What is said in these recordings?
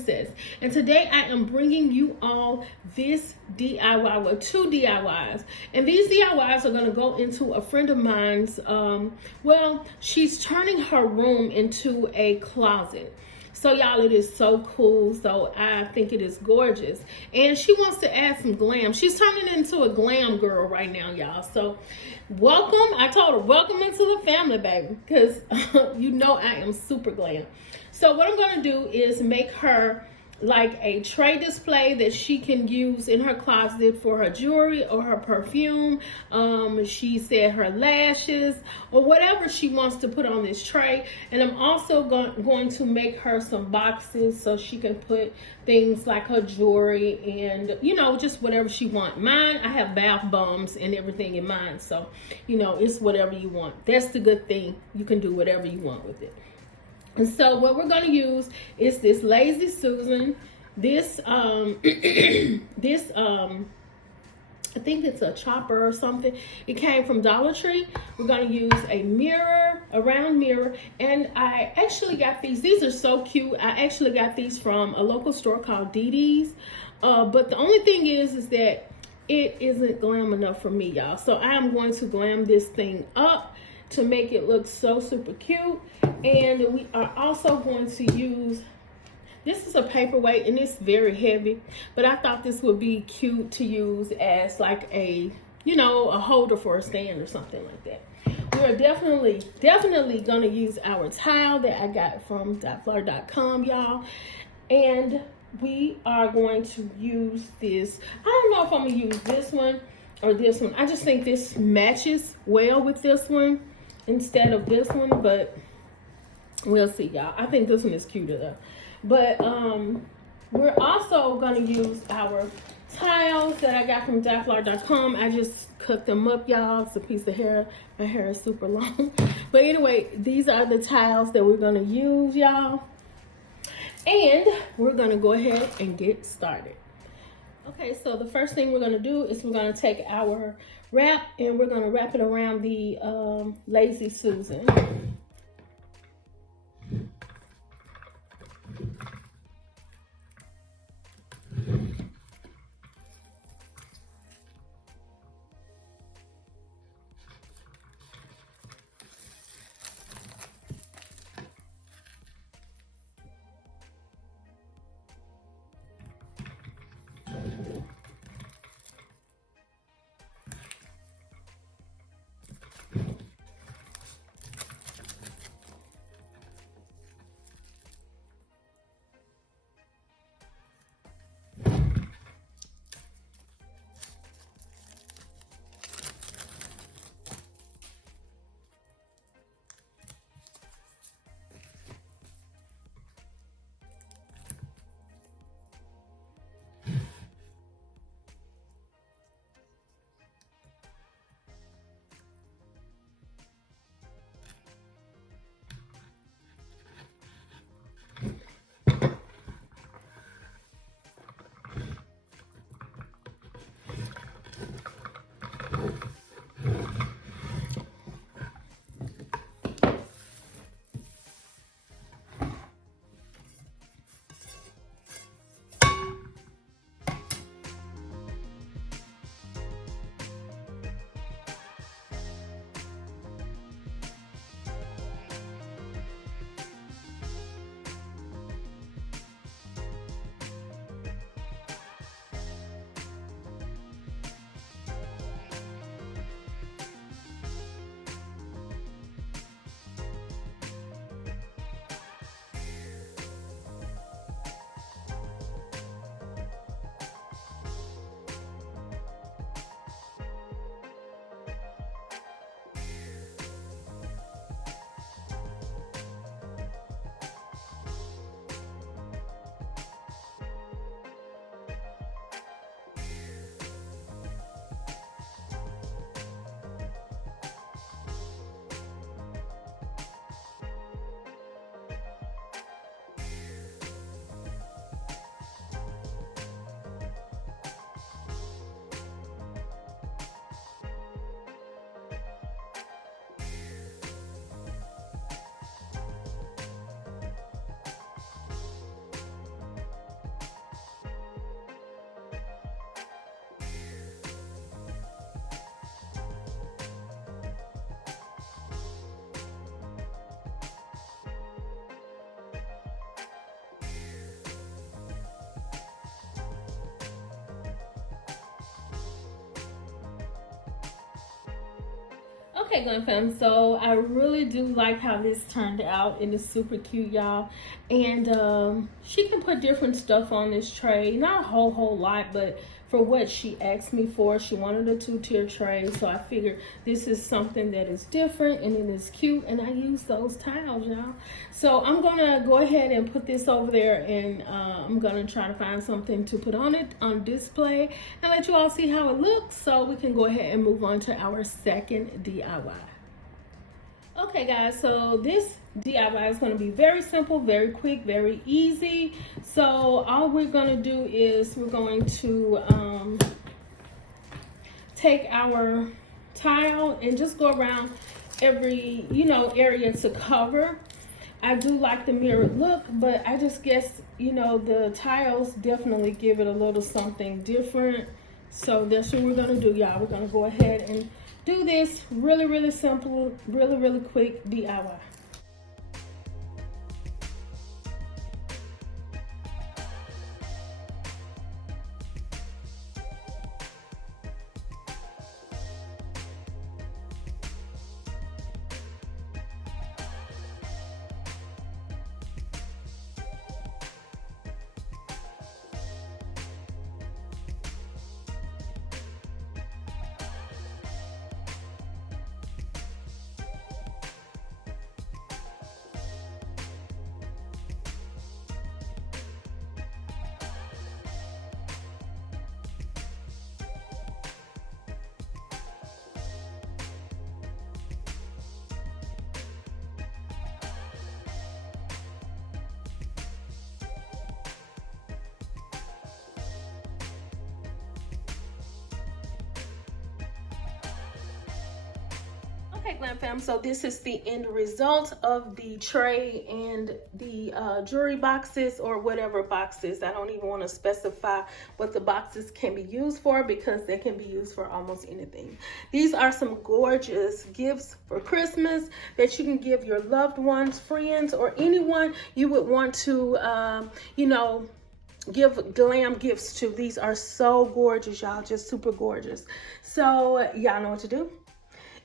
Princess, and today I am bringing you all this DIY, well, 2 DIYs, and these DIYs are going to go into a friend of mine's. Well, she's turning her room into a closet. So y'all, it is so cool. So I think it is gorgeous. And she wants to add some glam. She's turning into a glam girl right now, y'all. So welcome. I told her, welcome into the family, baby. Because you know I am super glam. So what I'm going to do is make her like a tray display that she can use in her closet for her jewelry or her perfume. She said her lashes or whatever she wants to put on this tray. And I'm also going to make her some boxes so she can put things like her jewelry and, you know, just whatever she wants. Mine, I have bath bombs and everything in mine. So, you know, it's whatever you want. That's the good thing. You can do whatever you want with it. And so what we're going to use is this Lazy Susan. This, I think it's a chopper or something. It came from Dollar Tree. We're going to use a mirror, a round mirror. And I actually got these. These are so cute. I actually got these from a local store called Dee Dee's. But the only thing is that it isn't glam enough for me, y'all. So I am going to glam this thing up to make it look so super cute. And we are also going to use, this is a paperweight and it's very heavy, but I thought this would be cute to use as like a, you know, a holder for a stand or something like that. We're definitely gonna use our tile that I got from .fleur.com, y'all. And we are going to use this. I don't know if I'm gonna use this one or this one. I just think this matches well with this one instead of this one, but we'll see, y'all. I think this one is cuter though. But we're also gonna use our tiles that I got from .fleur.com. I just cut them up, y'all. It's a piece of hair. My hair is super long. But anyway, these are the tiles that we're gonna use, y'all. And we're gonna go ahead and get started. Okay, so the first thing we're gonna do is we're gonna take our wrap and we're gonna wrap it around the Lazy Susan. Okay, Glam fam, so I really do like how this turned out, and it's super cute, y'all. And she can put different stuff on this tray, not a whole lot, but for what she asked me for, she wanted a 2-tier tray, so I figured this is something that is different and it is cute, and I use those tiles, y'all. So I'm gonna go ahead and put this over there, and I'm gonna try to find something to put on it on display and let you all see how it looks, so we can go ahead and move on to our second DIY. Okay guys, so this DIY is going to be very simple, very quick, very easy. So all we're going to do is we're going to take our tile and just go around every, area to cover. I do like the mirrored look, but I just guess, the tiles definitely give it a little something different. So that's what we're going to do, y'all. We're going to go ahead and do this really simple, really quick DIY. Okay, Glam fam, so this is the end result of the tray and the jewelry boxes, or whatever boxes. I don't even want to specify what the boxes can be used for, because they can be used for almost anything. These are some gorgeous gifts for Christmas that you can give your loved ones, friends, or anyone you would want to, give glam gifts to. These are so gorgeous, y'all, just super gorgeous. So y'all know what to do.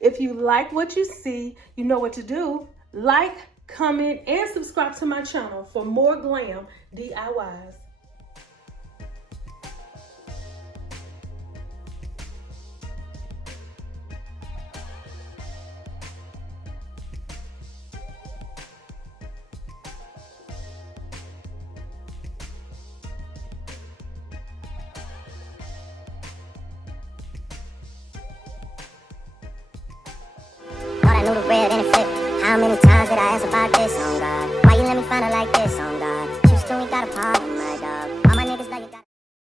If you like what you see, you know what to do. Like, comment, and subscribe to my channel for more glam DIYs. Thought I knew the red and it flipped. How many times did I ask about this? Oh God, why you let me find it like this?